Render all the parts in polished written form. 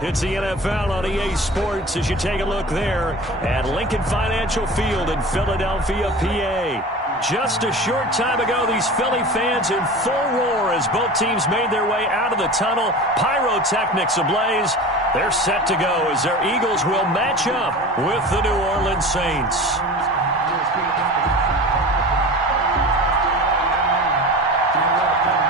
It's the NFL on EA Sports as you take a look there at Lincoln Financial Field in Philadelphia, PA. Just a short time ago, these Philly fans in full roar as both teams made their way out of the tunnel. Pyrotechnics ablaze. They're set to go as their Eagles will match up with the New Orleans Saints.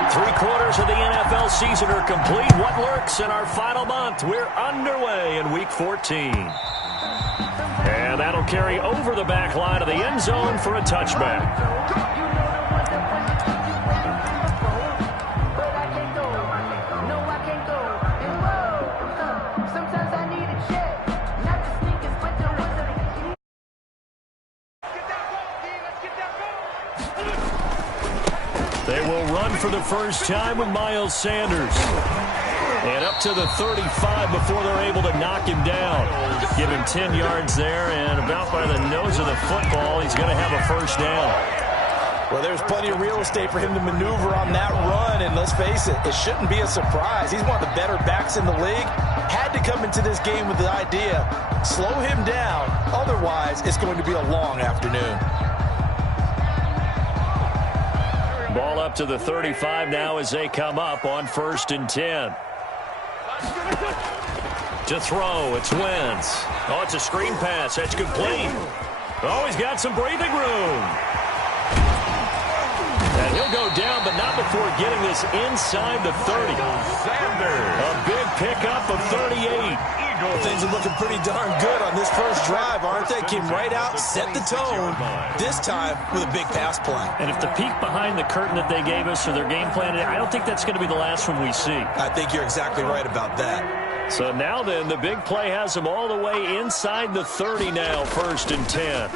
Three-quarters of the NFL season are complete. What lurks in our final month? We're underway in Week 14. And that'll carry over the back line of the end zone for a touchback. They will run for the first time with Miles Sanders. And up to the 35 before they're able to knock him down. Give him 10 yards there, and about by the nose of the football, he's going to have a first down. Well, there's plenty of real estate for him to maneuver on that run, and let's face it, it shouldn't be a surprise. He's one of the better backs in the league. Had to come into this game with the idea, slow him down, otherwise it's going to be a long afternoon. Ball up to the 35 now as they come up on 1st and 10. To throw, it's Wentz. Oh, it's a screen pass. That's complete. Oh, he's got some breathing room. And he'll go down, but not before getting this inside the 30. Sanders. A big pickup of 38. Well, things are looking pretty darn good on this first drive, aren't they? Came right out, set the tone, this time with a big pass play. And if the peek behind the curtain that they gave us or their game plan, I don't think that's going to be the last one we see. I think you're exactly right about that. So now then, the big play has them all the way inside the 30 now, 1st and 10.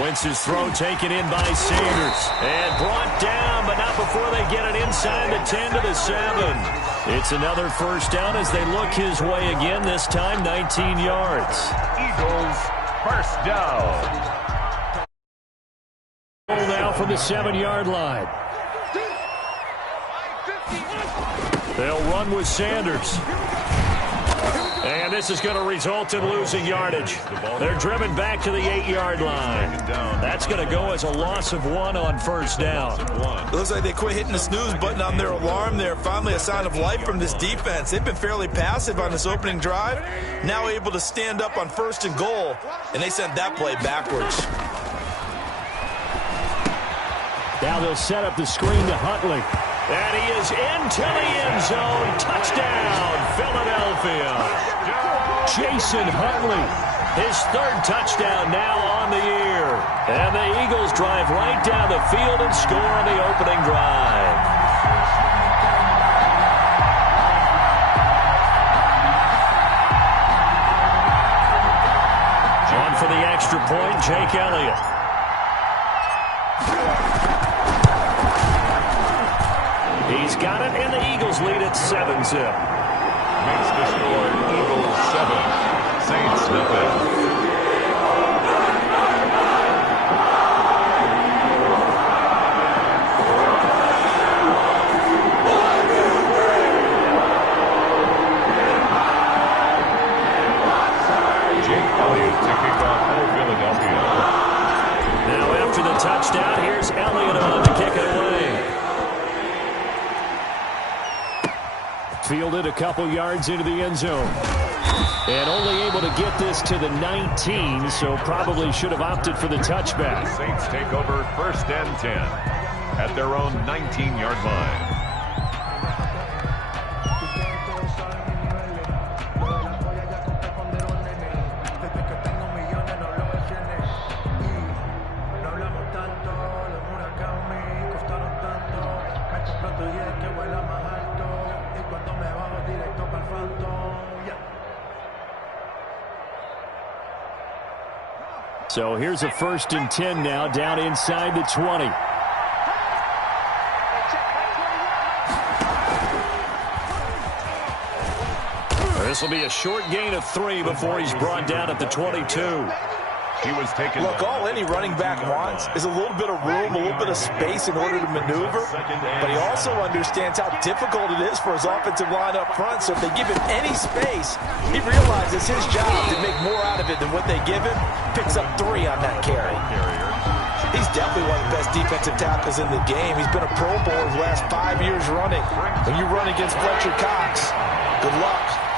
Wentz's throw taken in by Sanders. And brought down, but not before they get it inside the 10 to the 7. It's another first down as they look his way again, this time 19 yards. Eagles first down. Now from the 7-yard line. They'll run with Sanders. And this is going to result in losing yardage. They're driven back to the 8-yard line. That's going to go as a loss of 1 on first down. It looks like they quit hitting the snooze button on their alarm there. Finally a sign of life from this defense. They've been fairly passive on this opening drive. Now able to stand up on 1st and goal. And they sent that play backwards. Now they'll set up the screen to Huntley. And he is into the end zone. Touchdown, Philadelphia. Jason Huntley, his 3rd touchdown now on the year. And the Eagles drive right down the field and score on the opening drive. On for the extra point, Jake Elliott. He's got it, and the Eagles lead at 7-zip. Makes the score Eagles 7, Saints nothing. Jake Elliott to kick off for Philadelphia. Now after the touchdown, here's Elliott on to kick it away. Fielded a couple yards into the end zone. And only able to get this to the 19, so probably should have opted for the touchback. The Saints take over 1st and 10 at their own 19-yard line. So here's a 1st and 10 now, down inside the 20. This will be a short gain of 3 before he's brought down at the 22. He was taken. Look, all any running back wants is a little bit of room, a little bit of space in order to maneuver, but he also understands how difficult it is for his offensive line up front, so if they give him any space, he realizes his job to make more out of it than what they give him, picks up 3 on that carry. He's definitely one of the best defensive tackles in the game. He's been a Pro Bowler the last 5 years running. When you run against Fletcher Cox, good luck.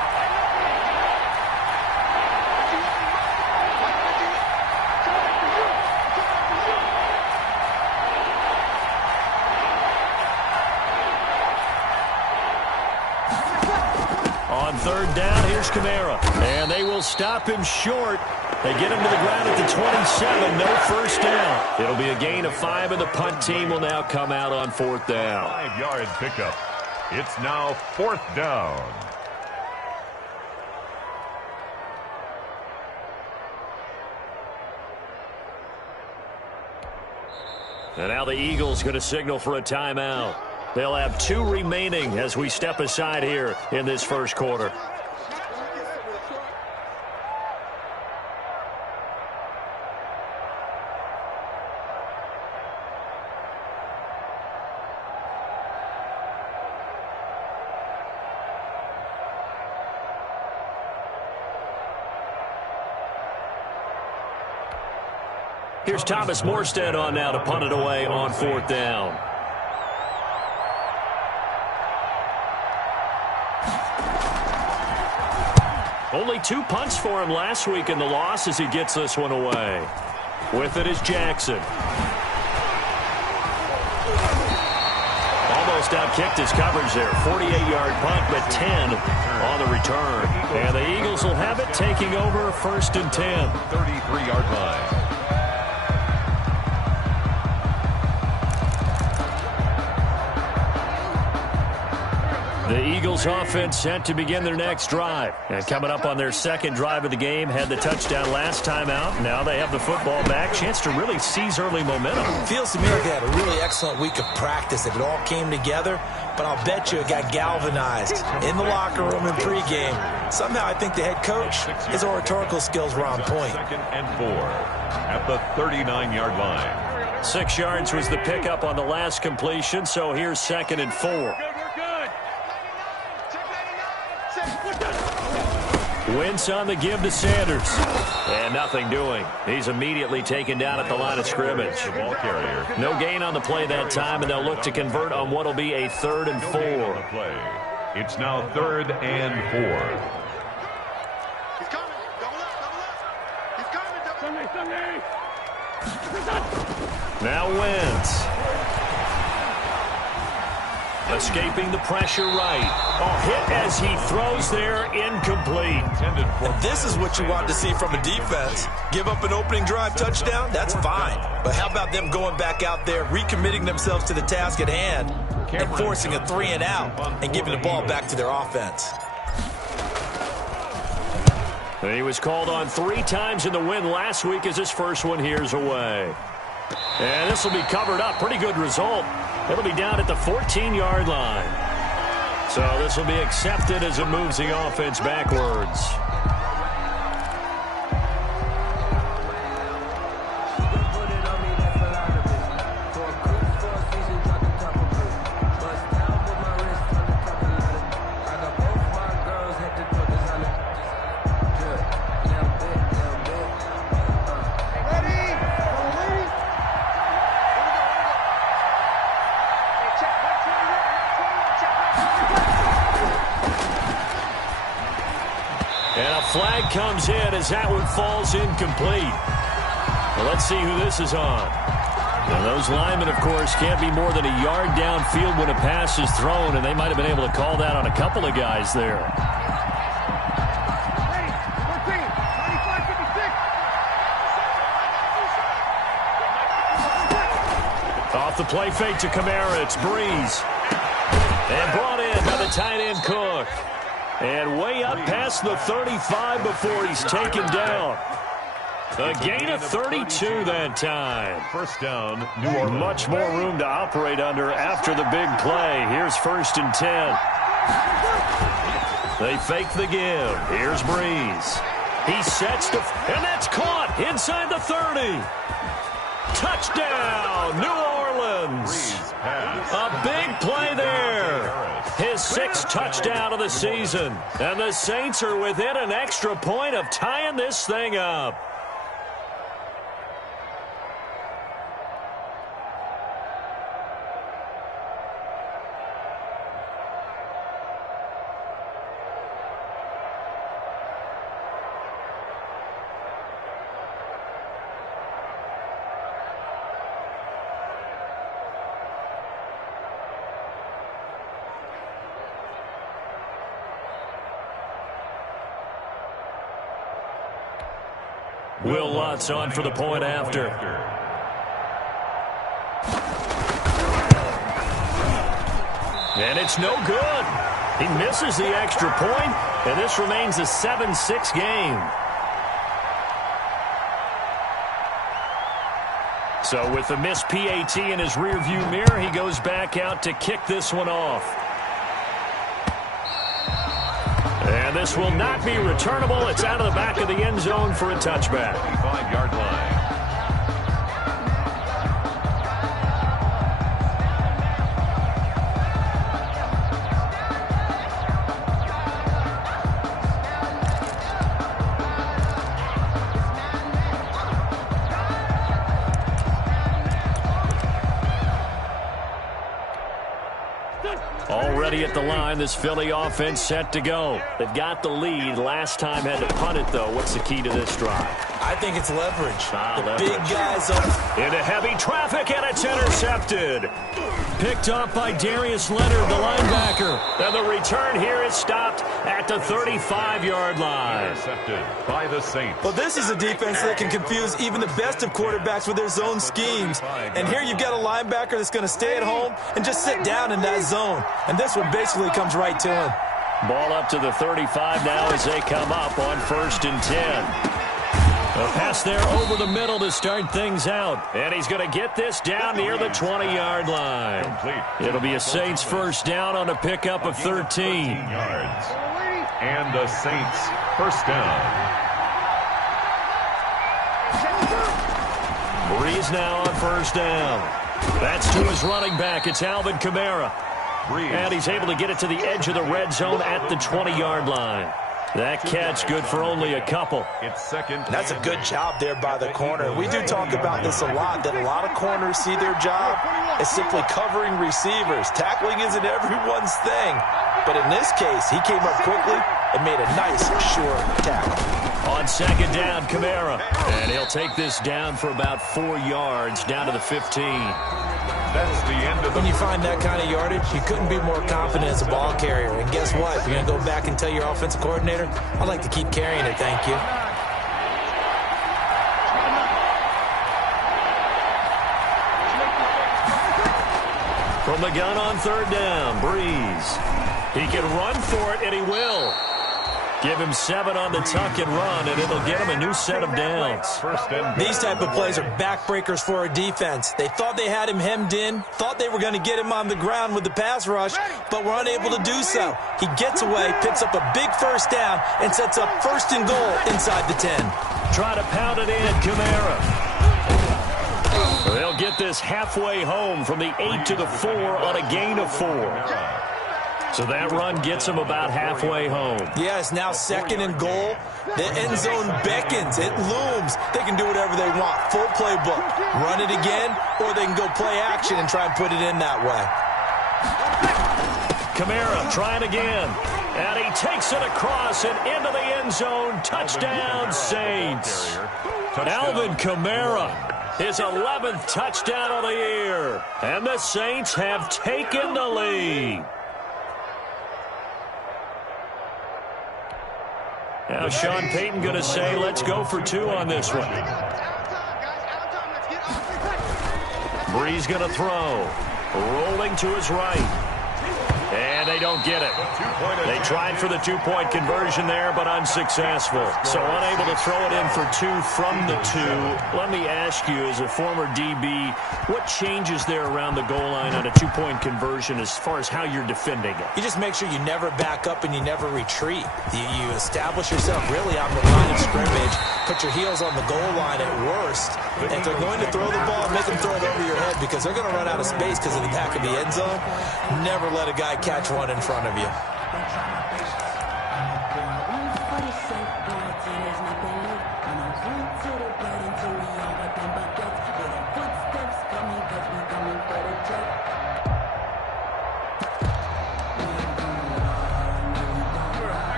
On 3rd down, here's Kamara. And they will stop him short. They get him to the ground at the 27. No first down. It'll be a gain of 5, and the punt team will now come out on 4th down. 5-yard pickup. It's now 4th down. And now the Eagles going to signal for a timeout. They'll have 2 remaining as we step aside here in this first quarter. Here's Thomas Morstead on now to punt it away on 4th down. Only 2 punts for him last week in the loss as he gets this one away. With it is Jackson. Almost outkicked his coverage there. 48-yard punt, but 10 on the return. And the Eagles will have it, taking over 1st and 10. 33-yard line. The Eagles offense set to begin their next drive. And coming up on their 2nd drive of the game, had the touchdown last time out. Now they have the football back. Chance to really seize early momentum. Feels to me like they had a really excellent week of practice. It all came together, but I'll bet you it got galvanized in the locker room in pregame. Somehow I think the head coach, his oratorical skills were on point. 2nd and 4 at the 39-yard line. 6 yards was the pickup on the last completion, so here's 2nd and 4. Wentz on the give to Sanders. And nothing doing. He's immediately taken down at the line of scrimmage. Ball carrier. No gain on the play that time, and they'll look to convert on what will be a 3rd and 4. It's now 3rd and 4. He's coming. Double up. He's coming. Now Wentz. Escaping the pressure right. Hit as he throws there, incomplete. And this is what you want to see from a defense. Give up an opening drive touchdown, that's fine. But how about them going back out there, recommitting themselves to the task at hand, and forcing a 3 and out, and giving the ball back to their offense. He was called on 3 times in the win last week as his first one here's away. And this will be covered up. Pretty good result. It'll be down at the 14-yard line. So this will be accepted as it moves the offense backwards. Flag comes in as that one falls incomplete. Well, let's see who this is on. And those linemen, of course, can't be more than a yard downfield when a pass is thrown, and they might have been able to call that on a couple of guys there. Off the play fake to Kamara, it's Breeze. And brought in by the tight end Cook. And way up past the 35 before he's taken down. A gain of 32 that time. First down, New Orleans. Much more room to operate under after the big play. Here's 1st and 10. They fake the give. Here's Breeze. He sets to, and that's caught inside the 30. Touchdown, New Orleans. A big play there. His 6th touchdown of the season. And the Saints are within an extra point of tying this thing up. Will Lutz on for the point after. And it's no good. He misses the extra point, and this remains a 7-6 game. So with the missed PAT in his rearview mirror, he goes back out to kick this one off. And this will not be returnable. It's out of the back of the end zone for a touchback. 5-yard line. Already at the line, this Philly offense set to go. They've got the lead. Last time had to punt it, though. What's the key to this drive? I think it's leverage. Leverage. Big guys up. Into heavy traffic, and it's intercepted. Picked up by Darius Leonard, the linebacker. And the return here is stopped at the 35-yard line. Intercepted by the Saints. Well, this is a defense that can confuse even the best of quarterbacks with their zone schemes. And here you've got a linebacker that's going to stay at home and just sit down in that zone. And this one basically comes right to him. Ball up to the 35 now as they come up on 1st and 10. A pass there over the middle to start things out. And he's going to get this down near the 20-yard line. It'll be a Saints first down on a pickup of 13 yards. And the Saints first down. Breeze now on first down. That's to his running back. It's Alvin Kamara. And he's able to get it to the edge of the red zone at the 20-yard line. That catch good for only a couple. It's second. That's a good job there by the corner. We do talk about this a lot, that a lot of corners see their job as simply covering receivers. Tackling isn't everyone's thing. But in this case, he came up quickly and made a nice, short tackle. On second down, Kamara. And he'll take this down for about 4 yards, down to the 15. That's the end of the... When you find that kind of yardage, you couldn't be more confident as a ball carrier. And guess what? You're going to go back and tell your offensive coordinator, I'd like to keep carrying it, thank you. From the gun on third down, Breeze. He can run for it, and he will. Give him 7 on the tuck and run, and it'll get him a new set of downs. These type of plays are backbreakers for a defense. They thought they had him hemmed in, thought they were going to get him on the ground with the pass rush, but were unable to do so. He gets away, picks up a big first down, and sets up 1st and goal inside the 10. Try to pound it in, Kamara. They'll get this halfway home from the 8 to the 4 on a gain of 4. So that run gets them about halfway home. Yeah, it's now 2nd and goal. The end zone beckons. It looms. They can do whatever they want. Full playbook. Run it again, or they can go play action and try and put it in that way. Kamara trying again. And he takes it across and into the end zone. Touchdown, Saints. Alvin Kamara. His 11th touchdown of the year. And the Saints have taken the lead. Now Sean Payton going to say, let's go for 2 on this one. Breeze going to throw. Rolling to his right. And they don't get it. They tried for the two-point conversion there, but unsuccessful. So unable to throw it in for two from the two. Let me ask you, as a former DB, what changes there around the goal line on a two-point conversion as far as how you're defending it? You just make sure you never back up and you never retreat. You establish yourself really on the line of scrimmage, put your heels on the goal line at worst. And if they're going to throw the ball, make them throw it over your head because they're going to run out of space because of the back of the end zone. Never let a guy catch one in front of you.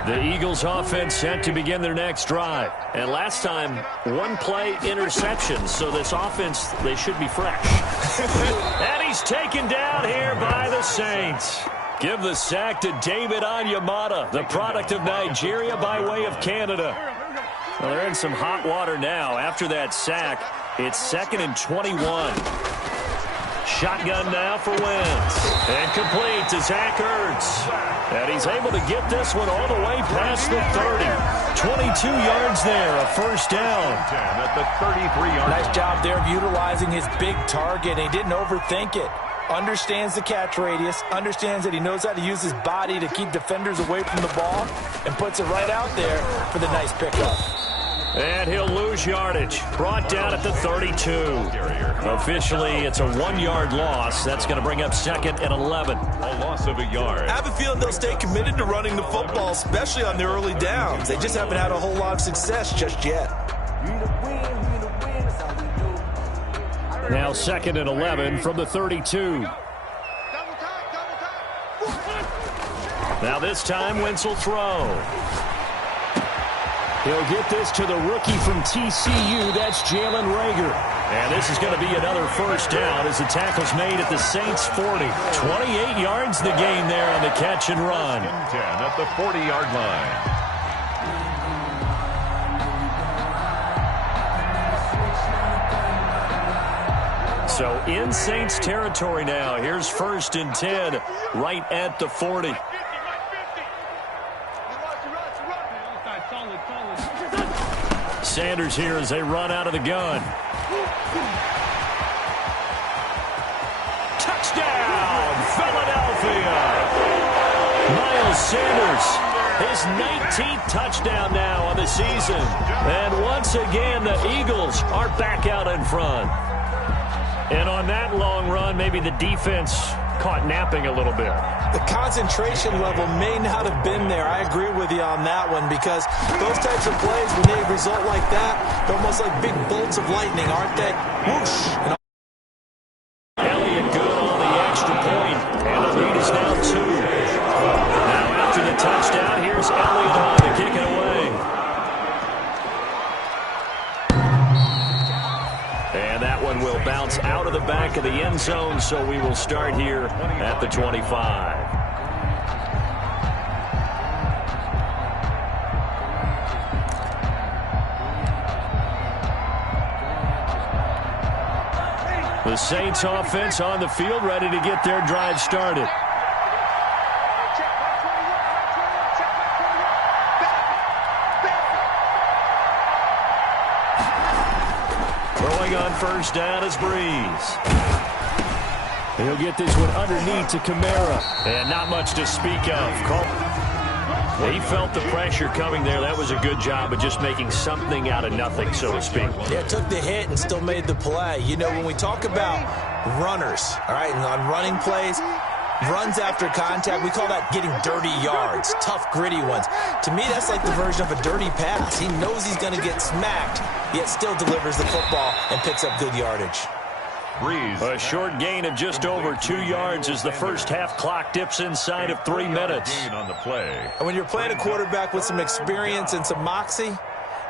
The Eagles offense set to begin their next drive. And last time, one-play interception. So this offense, they should be fresh. And he's taken down here by the Saints. Give the sack to David Onyemata, the product of Nigeria by way of Canada. Well, they're in some hot water now. After that sack, it's 2nd and 21. Shotgun now for Wentz. And complete to Zach Ertz. And he's able to get this one all the way past the 30. 22 yards there, a first down. At the 33-yard line. Nice job there of utilizing his big target. He didn't overthink it. Understands the catch radius. Understands that he knows how to use his body to keep defenders away from the ball. And puts it right out there for the nice pickup. And he'll lose yardage. Brought down at the 32. Officially, it's a 1-yard loss. That's going to bring up 2nd and 11. A loss of a yard. I have a feeling they'll stay committed to running the football, especially on their early downs. They just haven't had a whole lot of success just yet. Now 2nd and 11 from the 32. Now this time, Wentz will throw. He'll get this to the rookie from TCU. That's Jalen Reagor. And this is going to be another first down as the tackle's made at the Saints' 40. 28 yards the gain there on the catch and run. 10 at the 40-yard line. So in Saints territory now. Here's 1st and 10 right at the 40. Sanders here as they run out of the gun. Touchdown, Philadelphia! Miles Sanders, his 19th touchdown now on the season. And once again, the Eagles are back out in front. And on that long run, maybe the defense caught napping a little bit. The concentration level may not have been there. I agree with you on that one because those types of plays, when they result like that, they're almost like big bolts of lightning, aren't they? Whoosh! Elliott good on the extra point, and the lead is now 2. Now after the touchdown, here's Elliott on to kick it away. And that one will bounce out of the back of the end zone, so we will start here at the 25. The Saints offense on the field, ready to get their drive started. Throwing on first down is Breeze. He'll get this one underneath to Kamara. And not much to speak of. He felt the pressure coming there. That was a good job of just making something out of nothing, so to speak. Yeah, took the hit and still made the play. You know, when we talk about runners, all right, and on running plays, runs after contact, we call that getting dirty yards, tough, gritty ones. To me, that's like the version of a dirty pass. He knows he's going to get smacked, yet still delivers the football and picks up good yardage. Breeze. A short gain of just over 2 yards as the first half clock dips inside of 3 minutes. On the play. And when you're playing a quarterback with some experience and some moxie,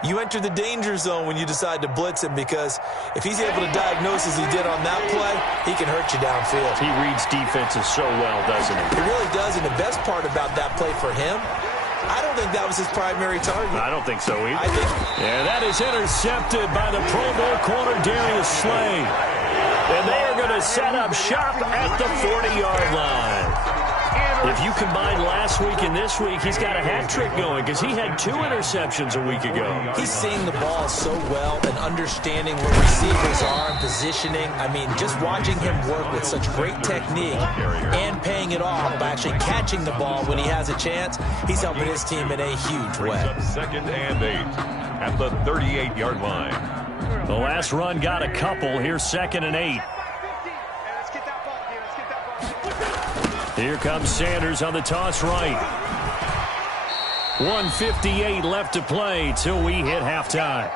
you enter the danger zone when you decide to blitz him, because if he's able to diagnose as he did on that play, he can hurt you downfield. He reads defenses so well, doesn't he? He really does, and the best part about that play for him, I don't think that was his primary target. I don't think so either. Yeah, that is intercepted by the Pro Bowl corner Darius Slay. And they are going to set up shop at the 40-yard line. If you combine last week and this week, he's got a hat trick going because he had 2 interceptions a week ago. He's seeing the ball so well and understanding where receivers are and positioning. I mean, just watching him work with such great technique and paying it off by actually catching the ball when he has a chance, he's helping his team in a huge way. 2nd and 8 at the 38-yard line. The last run got a couple. Here's 2nd and 8. Here comes Sanders on the toss right. 1:58 left to play till we hit halftime.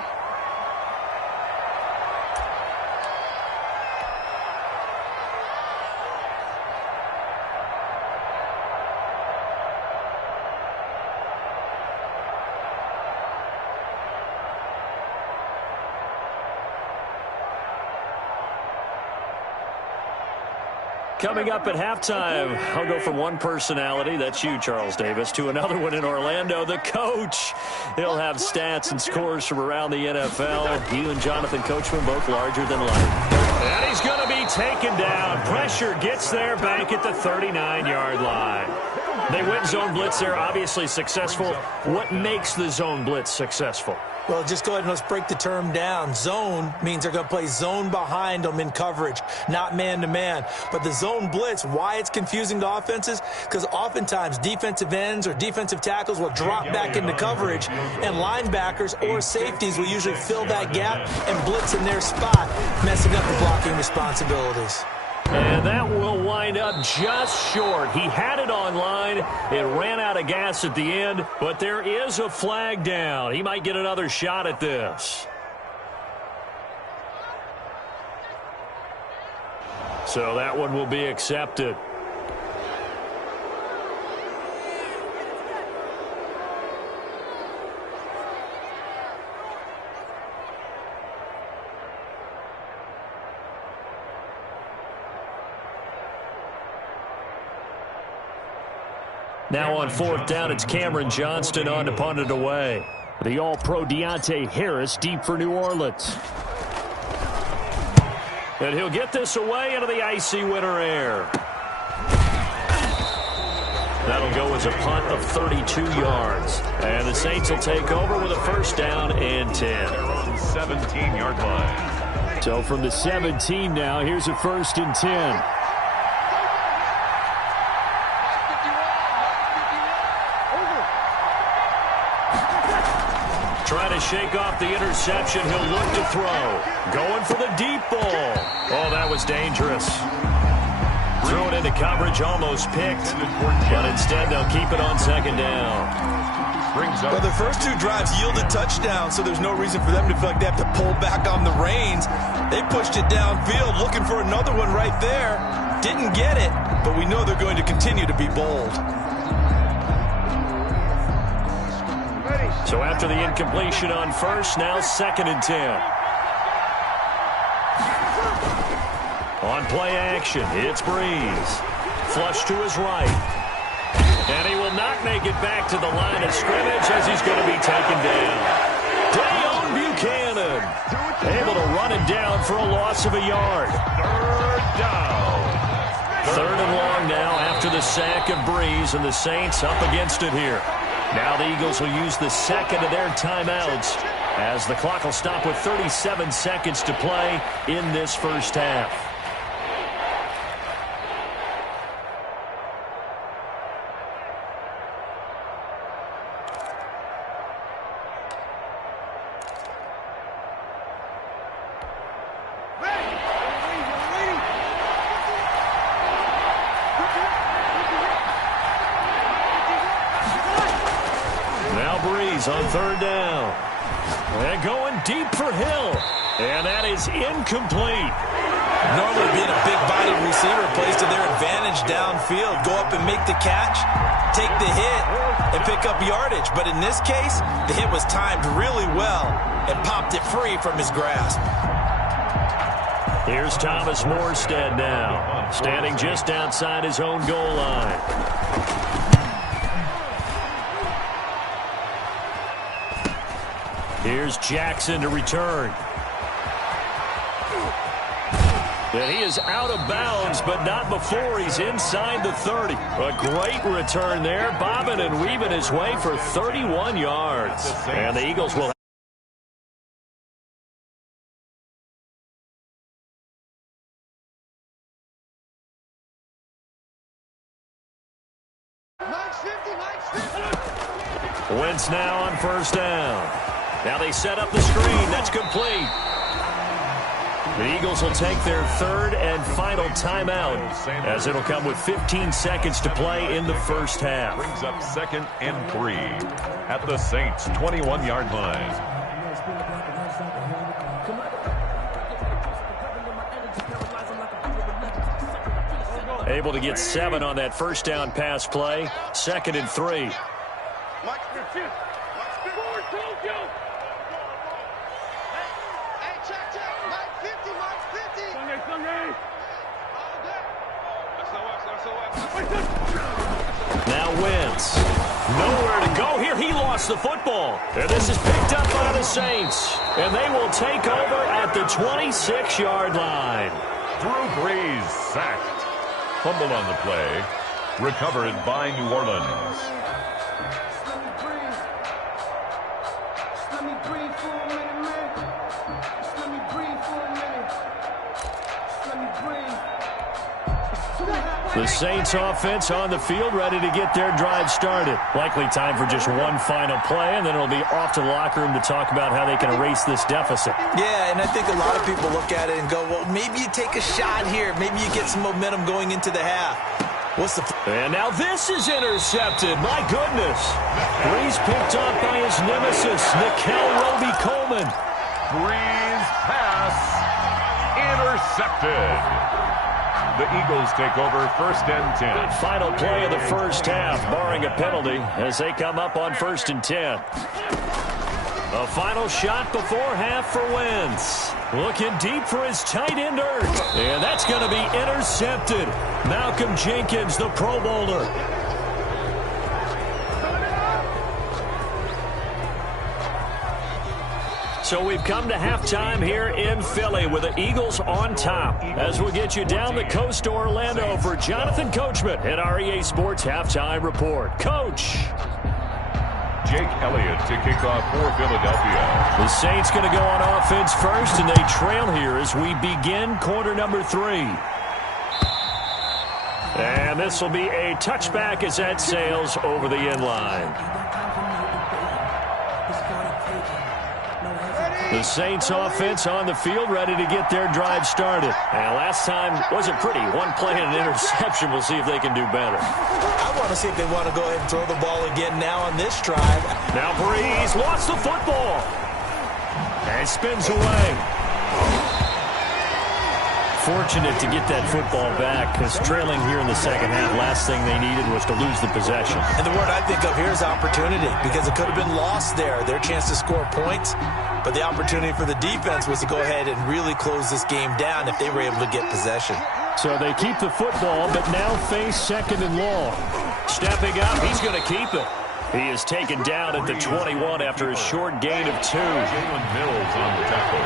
Coming up at halftime, I'll go from one personality, that's you, Charles Davis, to another one in Orlando, the coach. He'll have stats and scores from around the NFL. You and Jonathan Coachman both larger than life. And he's going to be taken down. Pressure gets there back at the 39-yard line. They went zone blitz. They're obviously successful. What makes the zone blitz successful? Well, just go ahead and let's break the term down. Zone means they're going to play zone behind them in coverage, not man-to-man. But the zone blitz, why it's confusing to offenses? Because oftentimes defensive ends or defensive tackles will drop back into coverage, and linebackers or safeties will usually fill that gap and blitz in their spot, messing up the blocking responsibilities. And that will wind up just short. He had it on line. It ran out of gas at the end, but there is a flag down. He might get another shot at this. So that one will be accepted. Now on 4th down, it's Cameron Johnston on to punt it away. The All-Pro Deontay Harris deep for New Orleans. And he'll get this away into the icy winter air. That'll go as a punt of 32 yards. And the Saints will take over with a 1st down and 10. 17-yard line. So from the 17 now, here's a 1st and 10. Trying to shake off the interception. He'll look to throw. Going for the deep ball. Oh, that was dangerous. Threw it into coverage, almost picked. But instead, they'll keep it on 2nd down. Well, the first 2 drives yielded touchdowns, so there's no reason for them to feel like they have to pull back on the reins. They pushed it downfield, looking for another one right there. Didn't get it, but we know they're going to continue to be bold. So after the incompletion on 1st, now 2nd and 10. On play action, it's Breeze. Flush to his right. And he will not make it back to the line of scrimmage as he's going to be taken down. Deion Buchanan able to run it down for a loss of a yard. 3rd down. 3rd and long now after the sack of Breeze, and the Saints up against it here. Now the Eagles will use the 2nd of their timeouts as the clock will stop with 37 seconds to play in this 1st half. On 3rd down. And going deep for Hill. And that is incomplete. Normally being a big-bodied receiver plays to their advantage downfield. Go up and make the catch, take the hit, and pick up yardage. But in this case, the hit was timed really well and popped it free from his grasp. Here's Thomas Morstead now, standing just outside his own goal line. Here's Jackson to return. And he is out of bounds, but not before he's inside the 30. A great return there, bobbing and weaving his way for 31 yards. And the Eagles will Wentz now on first down. Now they set up the screen. That's complete. The Eagles will take their third and final timeout, as it'll come with 15 seconds to play in the first half. Brings up 2nd and 3 at the Saints' 21-yard line. Able to get 7 on that first down pass play. 2nd and 3. Now Wentz. Nowhere to go here. He lost the football. And this is picked up by the Saints. And they will take over at the 26-yard line. Drew Brees sacked. Fumbled on the play. Recovered by New Orleans. The Saints offense on the field, ready to get their drive started. Likely time for just one final play, and then it'll be off to the locker room to talk about how they can erase this deficit. Yeah, and I think a lot of people look at it and go, well, maybe you take a shot here. Maybe you get some momentum going into the half. And now this is intercepted. My goodness. Brees picked off by his nemesis, Nikel Roby-Coleman. Brees pass intercepted. The Eagles take over 1st and 10. Final play of the first half, barring a penalty, as they come up on 1st and 10. A final shot before half for Wentz. Looking deep for his tight end Ertz. And that's going to be intercepted. Malcolm Jenkins, the Pro Bowler. So we've come to halftime here in Philly with the Eagles on top. As we'll get you down the coast to Orlando for Jonathan Coachman at our EA Sports Halftime Report. Coach. Jake Elliott to kick off for Philadelphia. The Saints going to go on offense first, and they trail here as we begin quarter number 3. And this will be a touchback as that sails over the end line. The Saints offense on the field, ready to get their drive started. And last time wasn't pretty. One play and an interception. We'll see if they can do better. I want to see if they want to go ahead and throw the ball again now on this drive. Now Brees lost the football. And spins away. Fortunate to get that football back, because trailing here in the second half, last thing they needed was to lose the possession. And the word I think of here is opportunity, because it could have been lost there. Their chance to score points. But the opportunity for the defense was to go ahead and really close this game down if they were able to get possession. So they keep the football, but now face 2nd and long. Stepping up, he's going to keep it. He is taken down at the 21 after a short gain of 2. Jalen Mills on the tackle.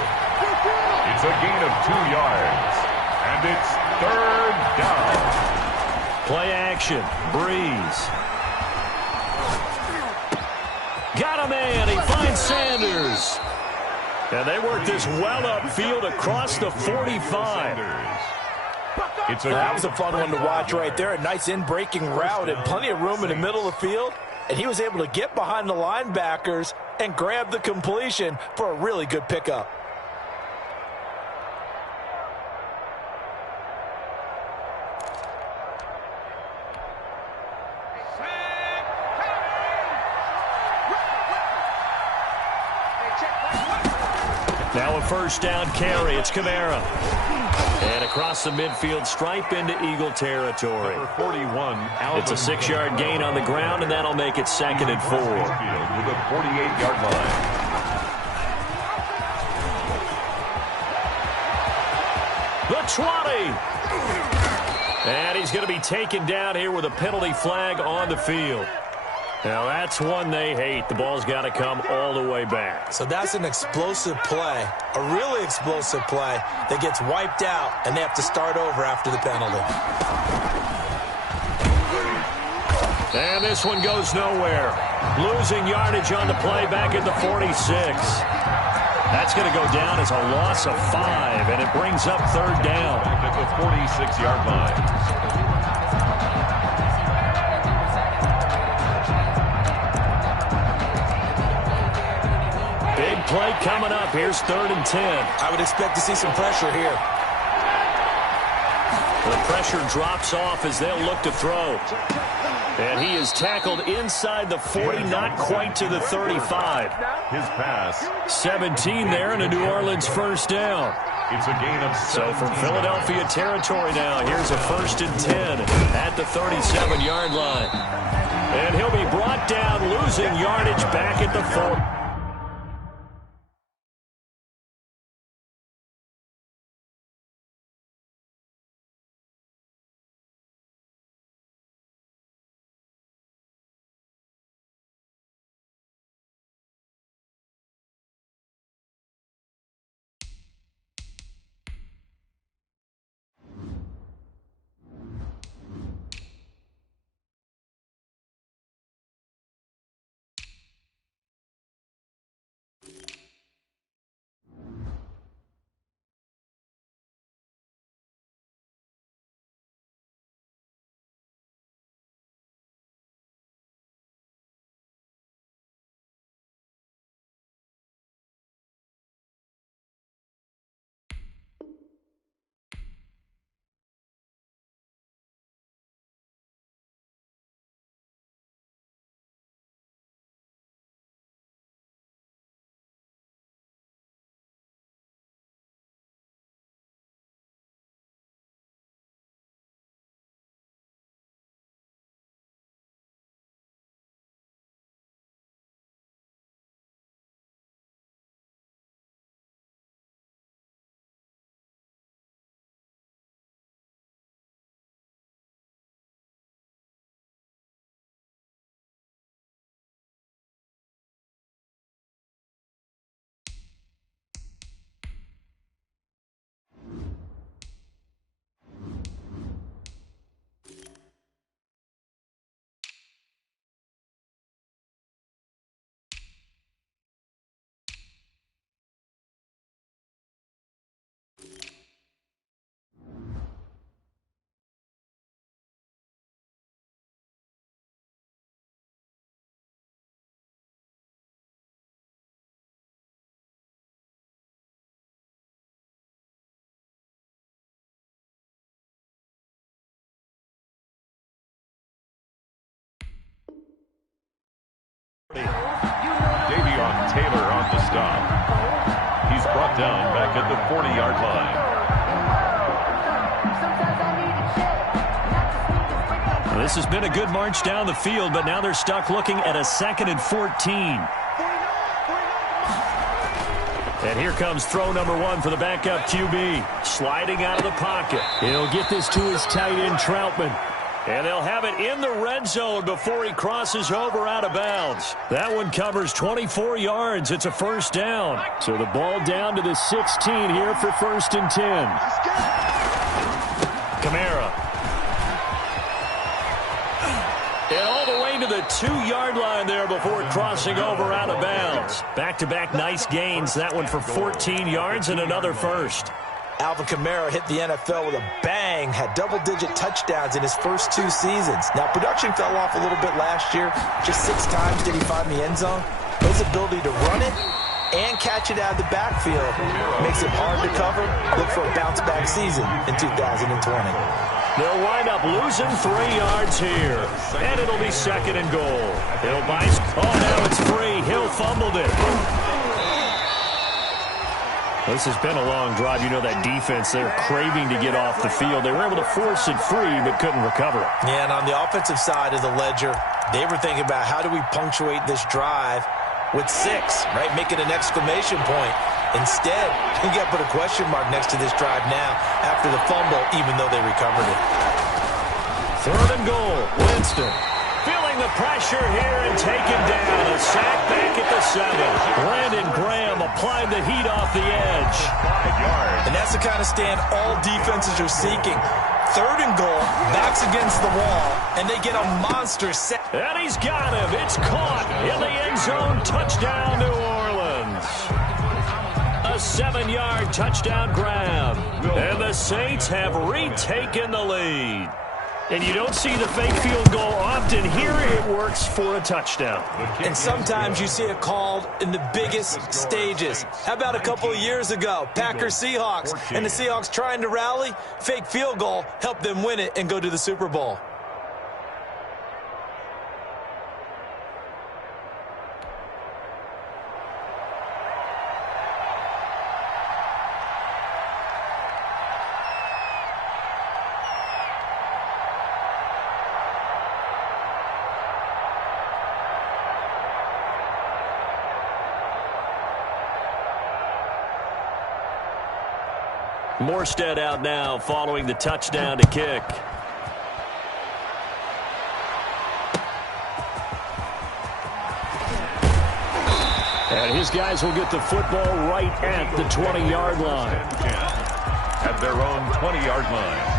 It's a gain of 2 yards. And it's 3rd down. Play action. Brees. Got a man. He finds Sanders. And they work this well upfield across the 45. That was a fun one to watch right there. A nice in-breaking route and plenty of room in the middle of the field. And he was able to get behind the linebackers and grab the completion for a really good pickup. Now a first down carry. It's Kamara. And across the midfield stripe into Eagle territory. Number 41, it's a 6-yard gain on the ground, and that'll make it 2nd and 4. With a 48-yard line. The 20. And he's going to be taken down here with a penalty flag on the field. Now that's one they hate. The ball's got to come all the way back. So that's an explosive play, a really explosive play that gets wiped out, and they have to start over after the penalty. And this one goes nowhere. Losing yardage on the play back at the 46. That's going to go down as a loss of 5, and it brings up third down. Back at the 46-yard line. Big play coming up. Here's 3rd and 10. I would expect to see some pressure here. The pressure drops off as they'll look to throw. And he is tackled inside the 40, not quite to the 35. His pass. 17 there and a New Orleans first down. It's a gain of 7. So from Philadelphia territory now, here's a 1st and 10 at the 37-yard line. And he'll be brought down, losing yardage back at the 4. Davion Taylor on the stop. He's brought down back at the 40-yard Well, this has been a good march down the field, but now they're stuck looking at a 2nd and 14. And here comes throw number 1 for the backup QB. Sliding out of the pocket. He'll get this to his tight end, Troutman. And they'll have it in the red zone before he crosses over out of bounds. That one covers 24 yards. It's a first down. So the ball down to the 16 here for 1st and 10. Kamara. And all the way to the 2-yard line there before crossing over out of bounds. Back-to-back nice gains. That one for 14 yards and another first. Alvin Kamara hit the NFL with a bang, had double-digit touchdowns in his first 2 seasons. Now, production fell off a little bit last year. Just 6 times did he find the end zone. But his ability to run it and catch it out of the backfield makes it hard to cover. Look for a bounce-back season in 2020. They'll wind up losing 3 yards here. And it'll be 2nd and goal. He'll buy. Oh, now it's free. Hill fumbled it. This has been a long drive. You know that defense, they're craving to get off the field. They were able to force it free, but couldn't recover it. Yeah, and on the offensive side of the ledger, they were thinking about how do we punctuate this drive with 6, right? Make it an exclamation point. Instead, you got to put a question mark next to this drive now after the fumble, even though they recovered it. 3rd and goal. Winston feeling feeling the pressure here and taken down. A sack back at the 7. Brandon Graham applying the heat off the edge. 5 yards. And that's the kind of stand all defenses are seeking. 3rd and goal, backs against the wall, and they get a monster sack. And he's got him. It's caught in the end zone. Touchdown, New Orleans. A 7-yard touchdown grab. And the Saints have retaken the lead. And you don't see the fake field goal often. Here it works for a touchdown. And sometimes you see it called in the biggest stages. How about a couple of years ago, Packers-Seahawks, and the Seahawks trying to rally, fake field goal, help them win it and go to the Super Bowl. Morstead out now following the touchdown to kick. And his guys will get the football right at the 20-yard line. At their own 20-yard line.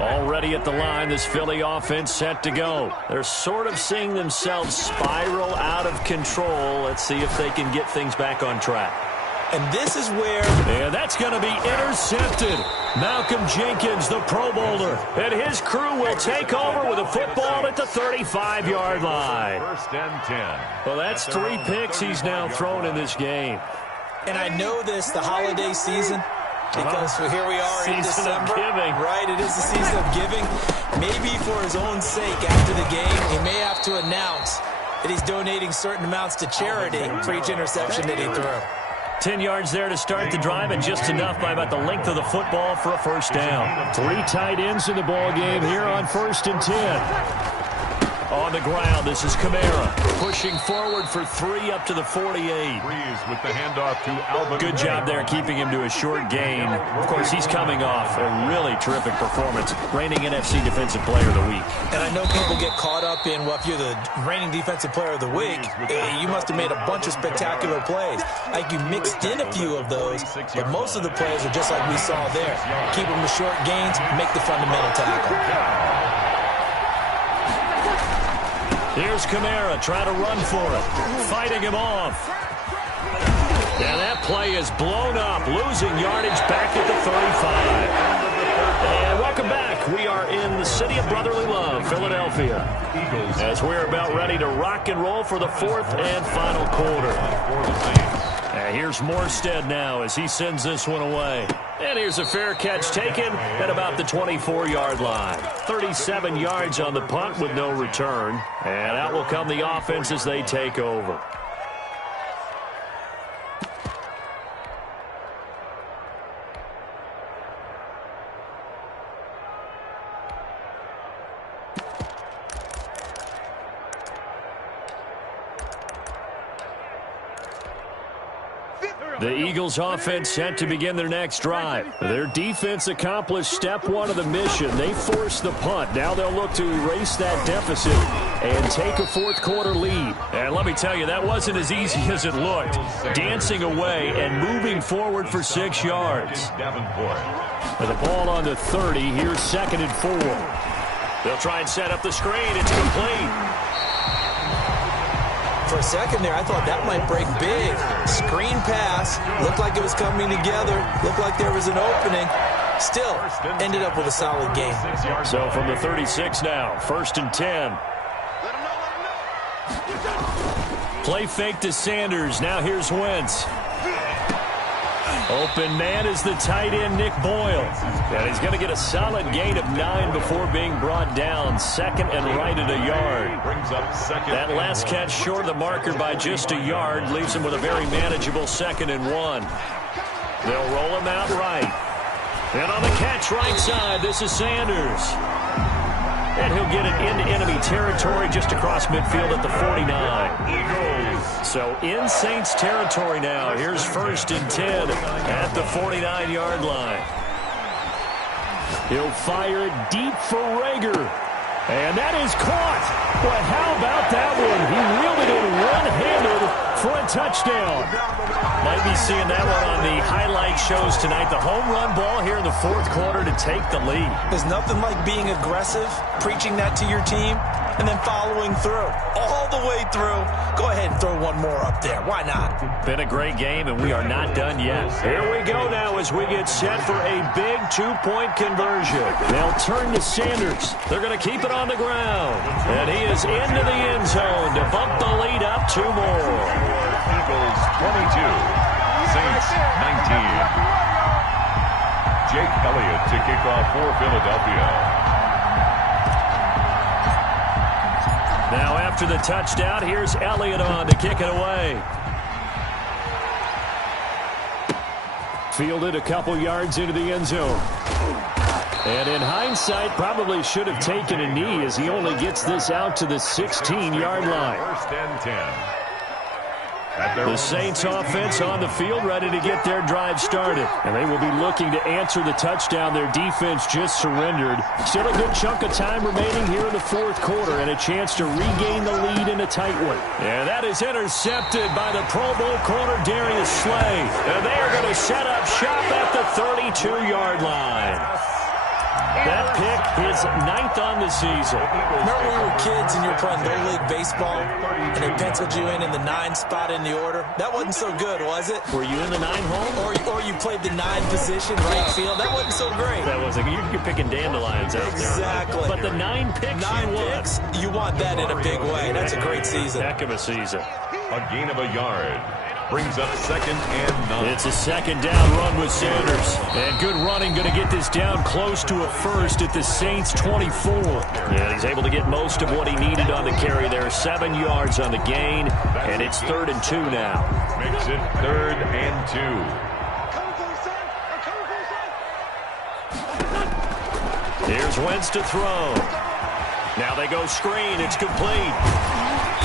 Already at the line, this Philly offense set to go. They're sort of seeing themselves spiral out of control. Let's see if they can get things back on track. And this is where... And that's going to be intercepted. Malcolm Jenkins, the Pro Bowler, and his crew will take over with a football at the 35-yard line. 1st and 10. Well, that's 3 picks he's now thrown in this game. And I know this, the holiday season, because here we are in Season of December. giving. Right, it is the season of giving. Maybe for his own sake after the game, he may have to announce that he's donating certain amounts to charity for each interception that he threw. 10 yards there to start the drive, and just enough by about the length of the football for a first down. 3 tight ends in the ball game here on 1st and 10. On the ground, this is Kamara pushing forward for 3 up to the 48. Breeze with the handoff to Alvin. Good job there keeping him to a short gain. Of course, he's coming off a really terrific performance, reigning NFC Defensive Player of the Week. And I know people get caught up in, well, if you're the reigning Defensive Player of the Week, you must have made a bunch of spectacular plays. Like you mixed in a few of those, but most of the plays are just like we saw there. Keep them to short gains, make the fundamental tackle. Here's Kamara trying to run for it, fighting him off. And that play is blown up, losing yardage back at the 35. And welcome back. We are in the city of brotherly love, Philadelphia, as we're about ready to rock and roll for the 4th and final quarter. And here's Morstead now as he sends this one away. And here's a fair catch taken at about the 24-yard line. 37 yards on the punt with no return. And out will come the offense as they take over. The Eagles offense set to begin their next drive. Their defense accomplished step 1 of the mission. They forced the punt. Now they'll look to erase that deficit and take a 4th quarter lead. And let me tell you, that wasn't as easy as it looked. Dancing away and moving forward for 6 yards. With the ball on the 30, here's 2nd and 4. They'll try and set up the screen. It's complete. For a second there, I thought that might break big. Screen pass, looked like it was coming together, looked like there was an opening. Still, ended up with a solid game. So from the 36 now, 1st and 10. Play fake to Sanders. Now here's Wentz. Open man is the tight end, Nick Boyle. And he's going to get a solid gain of 9 before being brought down. 2nd and right at a yard. That last catch short of the marker by just a yard leaves him with a very manageable 2nd and 1. They'll roll him out right. And on the catch right side, this is Sanders. And he'll get it into enemy territory just across midfield at the 49. So in Saints territory now. Here's 1st and 10 at the 49-yard line. He'll fire it deep for Rager. And that is caught. But how about that one? He reeled it in one-handed for a touchdown. Might be seeing that one on the highlight shows tonight. The home run ball here in the fourth quarter to take the lead. There's nothing like being aggressive, preaching that to your team, and then following through. All the way through. Go ahead and throw one more up there. Why not? Been a great game, and we are not done yet. Here we go now as we get set for a big two-point conversion. They'll turn to Sanders. They're going to keep it on the ground. And he is into the end zone to bump the lead up 2 more. Eagles 22, Saints 19. Jake Elliott to kick off for Philadelphia. Now after the touchdown, here's Elliott on to kick it away. Fielded a couple yards into the end zone. And in hindsight, probably should have taken a knee as he only gets this out to the 16-yard line. First and 10. The Saints offense on the field ready to get their drive started. And they will be looking to answer the touchdown their defense just surrendered. Still a good chunk of time remaining here in the fourth quarter and a chance to regain the lead in a tight one. And that is intercepted by the Pro Bowl corner Darius Slay. And they are going to set up shop at the 32-yard line. That pick is 9th on the season. Remember when we were kids and you were playing Little League Baseball and they penciled you in the 9 spot in the order? That wasn't so good, was it? Were you in the 9 hole? Or you played the 9 position, right field? That wasn't so great. That wasn't. You're picking dandelions out there. Exactly. But the 9 picks 9 picks, you want that in a big way. That's a great season. Heck of a season. A gain of a yard. Brings up 2nd and 9. It's a 2nd down run with Sanders. And good running, going to get this down close to a first at the Saints 24. And he's able to get most of what he needed on the carry there. 7 yards on the gain. And it's 3rd and 2 now. Makes it 3rd and 2. Here's Wentz to throw. Now they go screen. It's complete.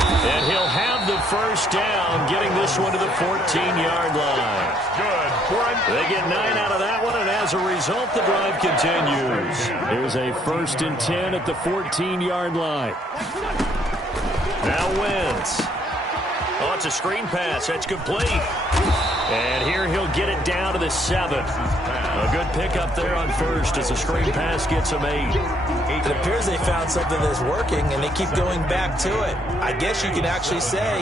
And he'll have the first down, getting this one to the 14-yard line. Good front. They get 9 out of that one, and as a result, the drive continues. Here's a 1st and 10 at the 14-yard line. Now Wentz. Oh, it's a screen pass. That's complete. And here he'll get it down to the 7. A good pickup there on first as the screen pass gets him 8. It appears they found something that's working, and they keep going back to it. I guess you can actually say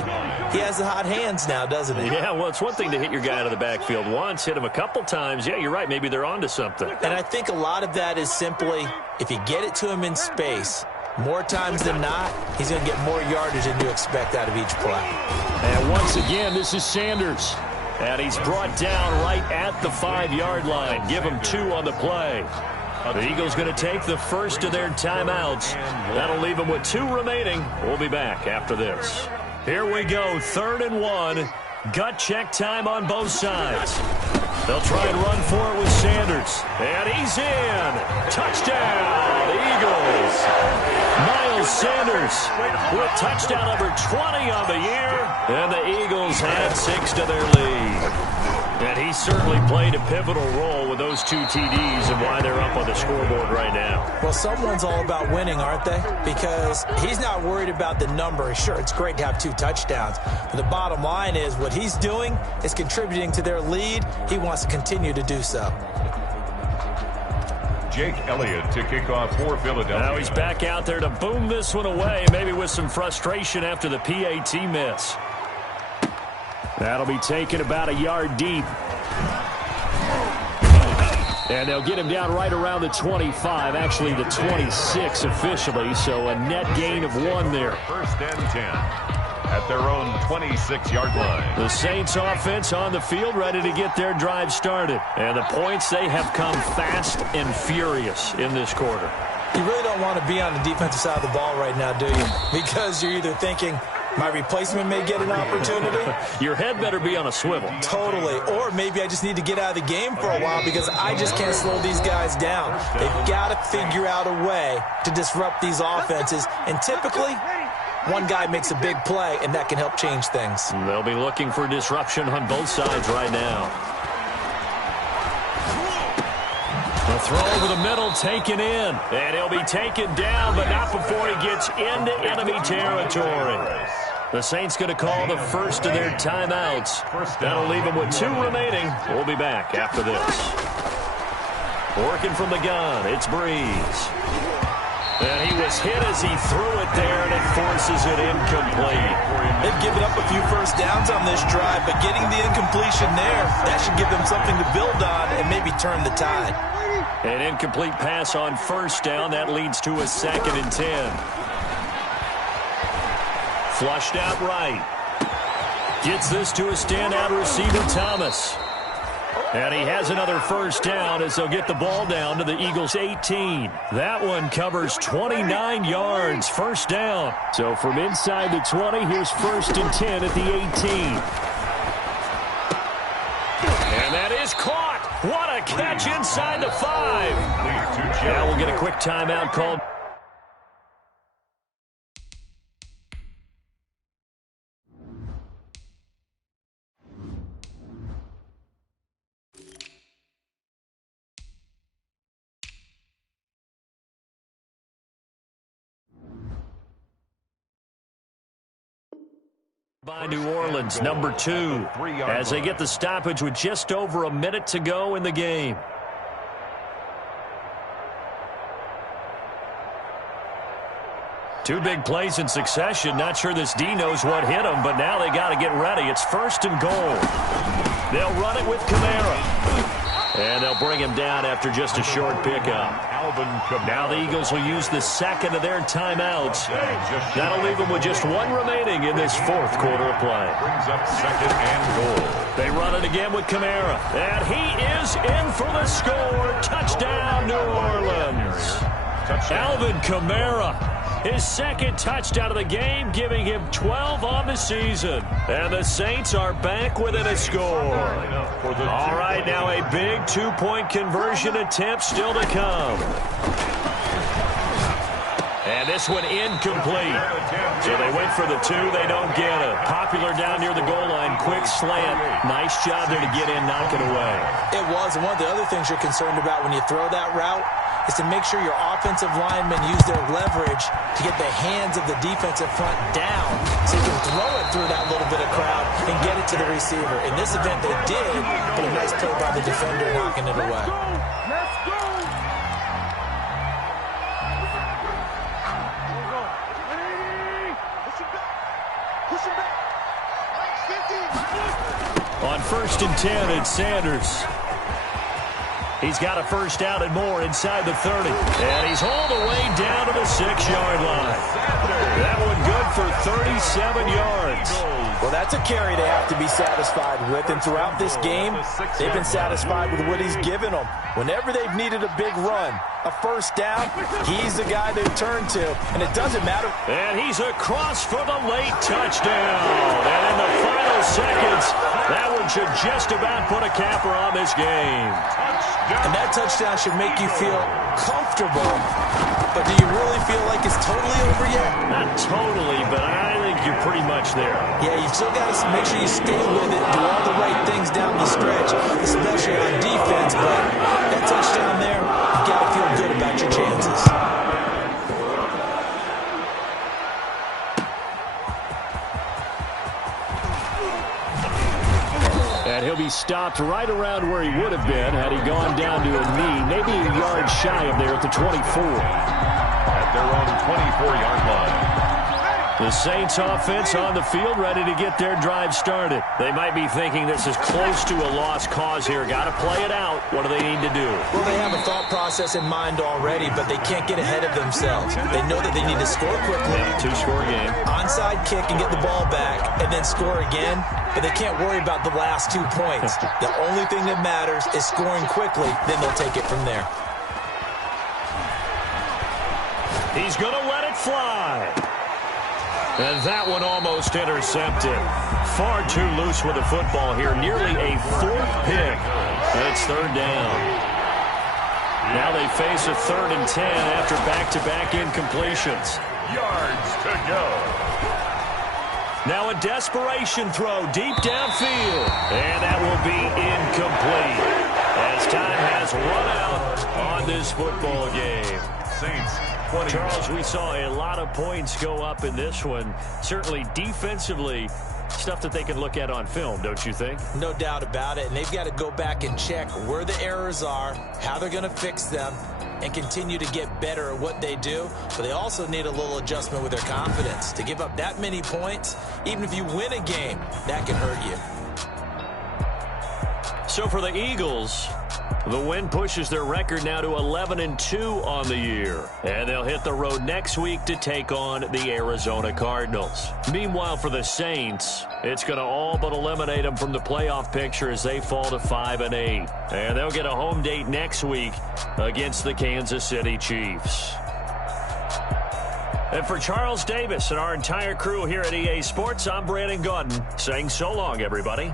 he has the hot hands now, doesn't he? Yeah, well, it's one thing to hit your guy out of the backfield once, hit him a couple times. Yeah, you're right. Maybe they're onto something. And I think a lot of that is simply if you get it to him in space, more times than not, he's going to get more yardage than you expect out of each play. And once again, this is Sanders. And he's brought down right at the 5-yard line. Give him 2 on the play. The Eagles going to take the first of their timeouts. That'll leave them with 2 remaining. We'll be back after this. Here we go, 3rd and 1. Gut check time on both sides. They'll try and run for it with Sanders. And he's in. Touchdown, Eagles. Miles Sanders with touchdown number 20 on the year. And the Eagles add 6 to their lead. And he certainly played a pivotal role with those 2 TDs and why they're up on the scoreboard right now. Well, someone's all about winning, aren't they? Because he's not worried about the number. Sure, it's great to have 2 touchdowns. But the bottom line is what he's doing is contributing to their lead. He wants to continue to do so. Jake Elliott to kick off for Philadelphia. Now he's back out there to boom this one away, maybe with some frustration after the PAT miss. That'll be taken about a yard deep. And they'll get him down right around the 25, actually the 26 officially, so a net gain of 1 there. 1st and 10 at their own 26-yard line. The Saints offense on the field ready to get their drive started. And the points, they have come fast and furious in this quarter. You really don't want to be on the defensive side of the ball right now, do you? Because you're either thinking, my replacement may get an opportunity. Your head better be on a swivel. Totally. Or maybe I just need to get out of the game for a while because I just can't slow these guys down. They've got to figure out a way to disrupt these offenses. And typically, one guy makes a big play, and that can help change things. They'll be looking for disruption on both sides right now. The Throw over the middle, taken in. And he'll be taken down, but not before he gets into enemy territory. The Saints going to call the first of their timeouts. That'll leave them with 2 remaining. We'll be back after this. Working from the gun, it's Breeze. And he was hit as he threw it there, and it forces it incomplete. They've given up a few first downs on this drive, but getting the incompletion there, that should give them something to build on and maybe turn the tide. An incomplete pass on first down. That leads to a 2nd and 10. Flushed out right. Gets this to a standout receiver, Thomas. And he has another first down as they'll get the ball down to the Eagles' 18. That one covers 29 yards, first down. So from inside the 20, here's 1st and 10 at the 18. And that is caught. What a catch inside the 5. Now we'll get a quick timeout called. By New Orleans, number 2, as they get the stoppage with just over a minute to go in the game. Two big plays in succession. Not sure this D knows what hit him, but now they got to get ready. It's 1st and goal. They'll run it with Kamara. And they'll bring him down after just a short pickup. Now the Eagles will use the 2nd of their timeouts. That'll leave them with just 1 remaining in this 4th quarter of play. Brings up 2nd and goal. They run it again with Kamara. And he is in for the score. Touchdown, New Orleans. Alvin Kamara. His 2nd touchdown of the game, giving him 12 on the season. And the Saints are back within a score. All right, now a big 2-point conversion attempt still to come. And this one incomplete. So they went for the 2. They don't get it. Popular down near the goal line. Quick slant. Nice job there to get in, knock it away. It was. And one of the other things you're concerned about when you throw that route is to make sure your offensive linemen use their leverage to get the hands of the defensive front down so you can throw it through that little bit of crowd and get it to the receiver. In this event, they did, but a nice play by the defender knocking it away. Let's go! Push him back. On 1st and 10, it's Sanders. He's got a first down and more inside the 30. And he's hauled away down to the 6-yard line. That one good for 37 yards. Well, that's a carry they have to be satisfied with. And throughout this game, they've been satisfied with what he's given them. Whenever they've needed a big run, a first down, he's the guy they turn to. And it doesn't matter. And he's across for the late touchdown. And in the final seconds, that one should just about put a capper on this game. And that touchdown should make you feel comfortable. But do you really feel like it's totally over yet? Not totally, but I think you're pretty much there. Yeah, you've still got to make sure you stay with it, do all the right things down the stretch, especially on defense. But that touchdown there, you've got to feel good about your chances. And he'll be stopped right around where he would have been had he gone down to a knee, maybe a yard shy of there at the 24. At their own 24-yard line. The Saints offense on the field, ready to get their drive started. They might be thinking this is close to a lost cause here. Got to play it out. What do they need to do? Well, they have a thought process in mind already, but they can't get ahead of themselves. They know that they need to score quickly. Yeah, 2-score game. Onside kick and get the ball back, and then score again. But they can't worry about the last 2 points. The only thing that matters is scoring quickly. Then they'll take it from there. He's going to let it fly. And that one almost intercepted. Far too loose with the football here. Nearly a 4th pick. It's 3rd down. Now they face a 3rd and 10 after back-to-back incompletions. Yards to go. Now a desperation throw deep downfield. And that will be incomplete. as time has run out on this football game. Saints 20. Charles, we saw a lot of points go up in this one. Certainly defensively, stuff that they can look at on film, don't you think? No doubt about it. And they've got to go back and check where the errors are, how they're going to fix them, and continue to get better at what they do. But they also need a little adjustment with their confidence. To give up that many points, even if you win a game, that can hurt you. So for the Eagles, the win pushes their record now to 11-2 on the year. And they'll hit the road next week to take on the Arizona Cardinals. Meanwhile, for the Saints, it's going to all but eliminate them from the playoff picture as they fall to 5-8. And they'll get a home date next week against the Kansas City Chiefs. And for Charles Davis and our entire crew here at EA Sports, I'm Brandon Gaudin saying so long, everybody.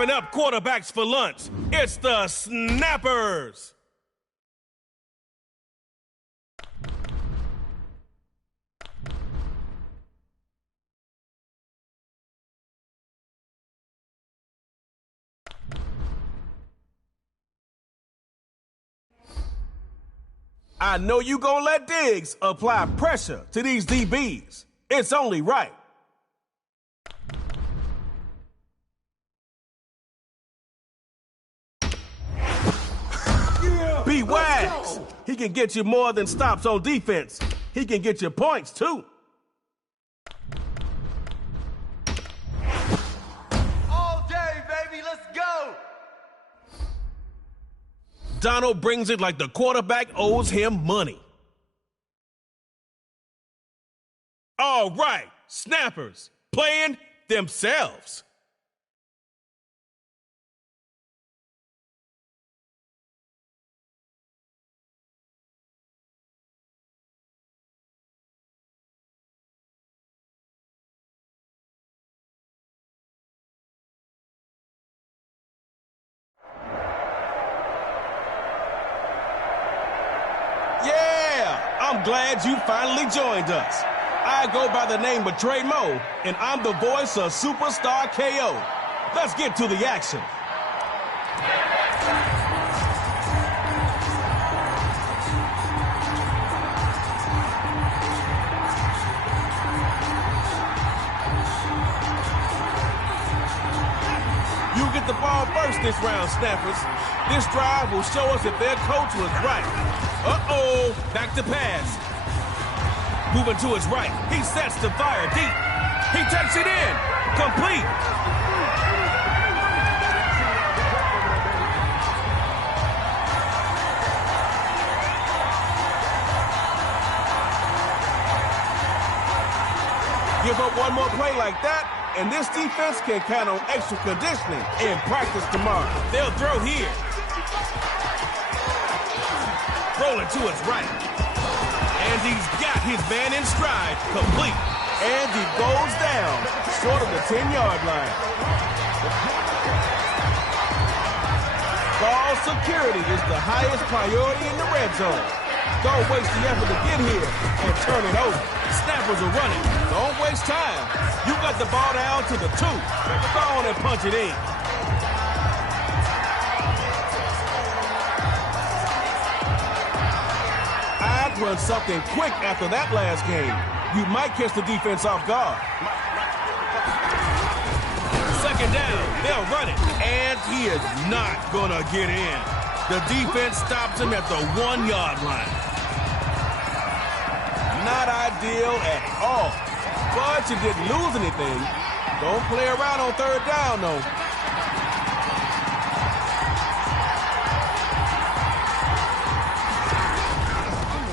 Snapping up quarterbacks for lunch. It's the Snappers. I know you gonna let Diggs apply pressure to these DBs. It's only right. Be wise. He can get you more than stops on defense. He can get you points, too. All day, baby. Let's go. Donald brings it like the quarterback owes him money. All right, Snappers playing themselves. I'm glad you finally joined us. I go by the name of Trey Moe, and I'm the voice of Superstar KO. Let's get to the action. You get the ball first this round, Snappers. This drive will show us if their coach was right. Uh-oh, back to pass. Moving to his right. He sets to fire deep. He takes it in. Complete. Give up one more play like that, and this defense can count on extra conditioning in practice tomorrow. They'll throw here. rolling to his right. And he's got his man in stride, complete. And he goes down, short of the 10-yard line. Ball security is the highest priority in the red zone. Don't waste the effort to get here and turn it over. Snappers are running. Don't waste time. You got the ball down to the 2. Go on and punch it in. I'd run something quick after that last game. You might catch the defense off guard. Second down, they'll run it. And he is not going to get in. The defense stops him at the 1-yard line. Not ideal at all. But you didn't lose anything. Don't play around on third down, though.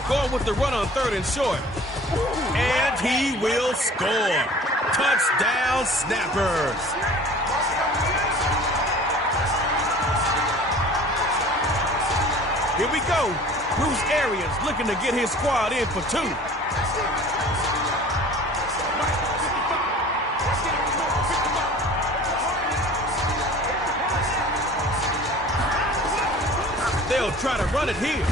Going with the run on 3rd and short. And he will score. Touchdown, Snappers. Here we go. Bruce Arians looking to get his squad in for 2. They'll try to run it here.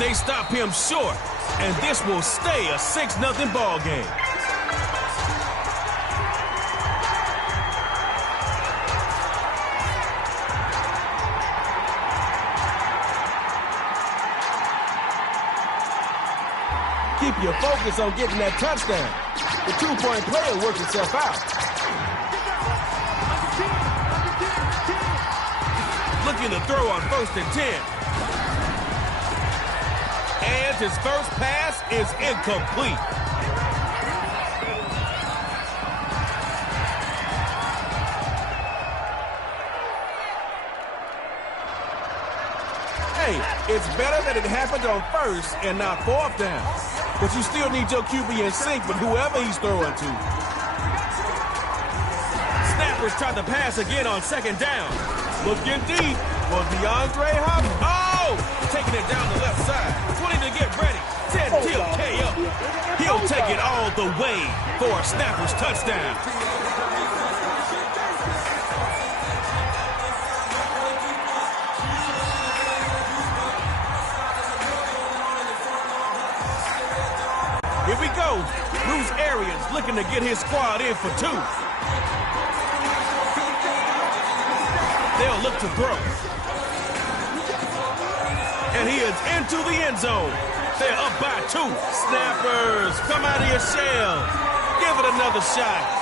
They stop him short, and this will stay a 6-0 ball game. Keep your focus on getting that touchdown. The 2-point play will work itself out. Looking to throw on 1st and 10. And his first pass is incomplete. Hey, it's better that it happened on 1st and not 4th down. But you still need your QB in sync with whoever he's throwing to. Snappers tried to pass again on 2nd down. Looking deep for DeAndre Hopkins. Oh! Taking it down the left side. 20 to get ready. 10 till KO. He'll take it all the way for a Snappers touchdown. Here we go. Bruce Arians looking to get his squad in for 2. They'll look to throw. And he is into the end zone. They're up by 2. Snappers, come out of your shell. Give it another shot.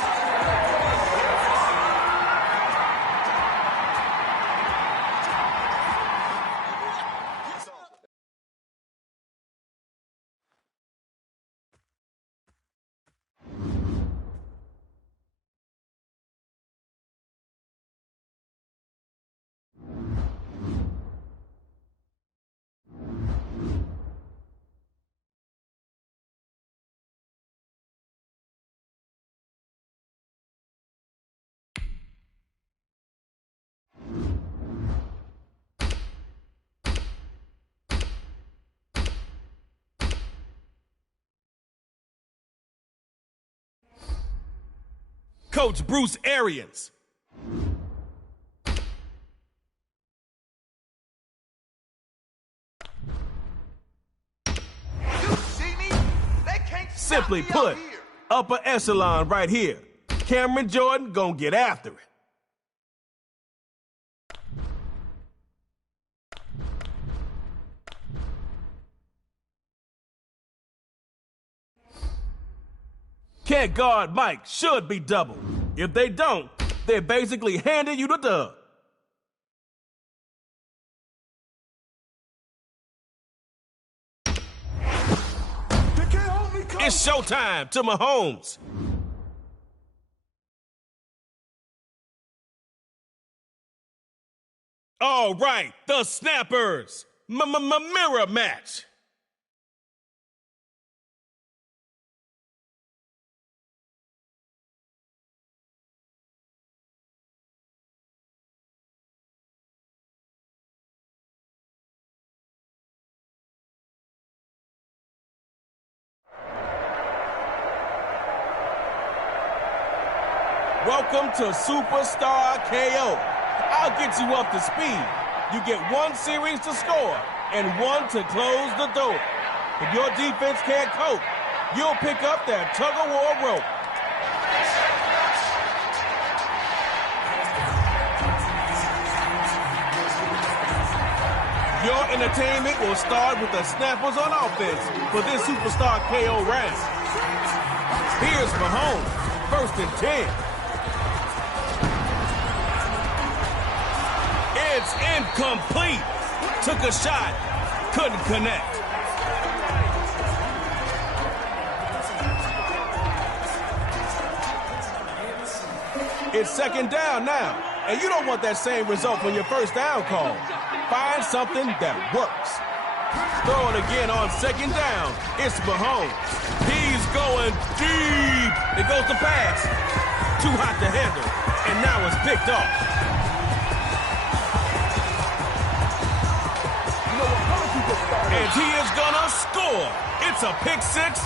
Coach Bruce Arians. Simply put, upper echelon right here. Cameron Jordan gonna get after it. Can't guard Mike, should be double. If they don't, they're basically handing you the dub. It's showtime to Mahomes. All right, the Snappers. Mirror match. Welcome to Superstar KO. I'll get you up to speed. You get one series to score and one to close the door. If your defense can't cope, you'll pick up that tug-of-war rope. Your entertainment will start with the snappers on offense for this Superstar KO round. Here's Mahomes, 1st and 10. It's incomplete. Took a shot, couldn't connect. It's 2nd down now, and you don't want that same result from your 1st down call. Find something that works. Throw it again on 2nd down. It's Mahomes. He's going deep. It goes to pass. Too hot to handle, and now it's picked off. And he is gonna score. It's a pick 6.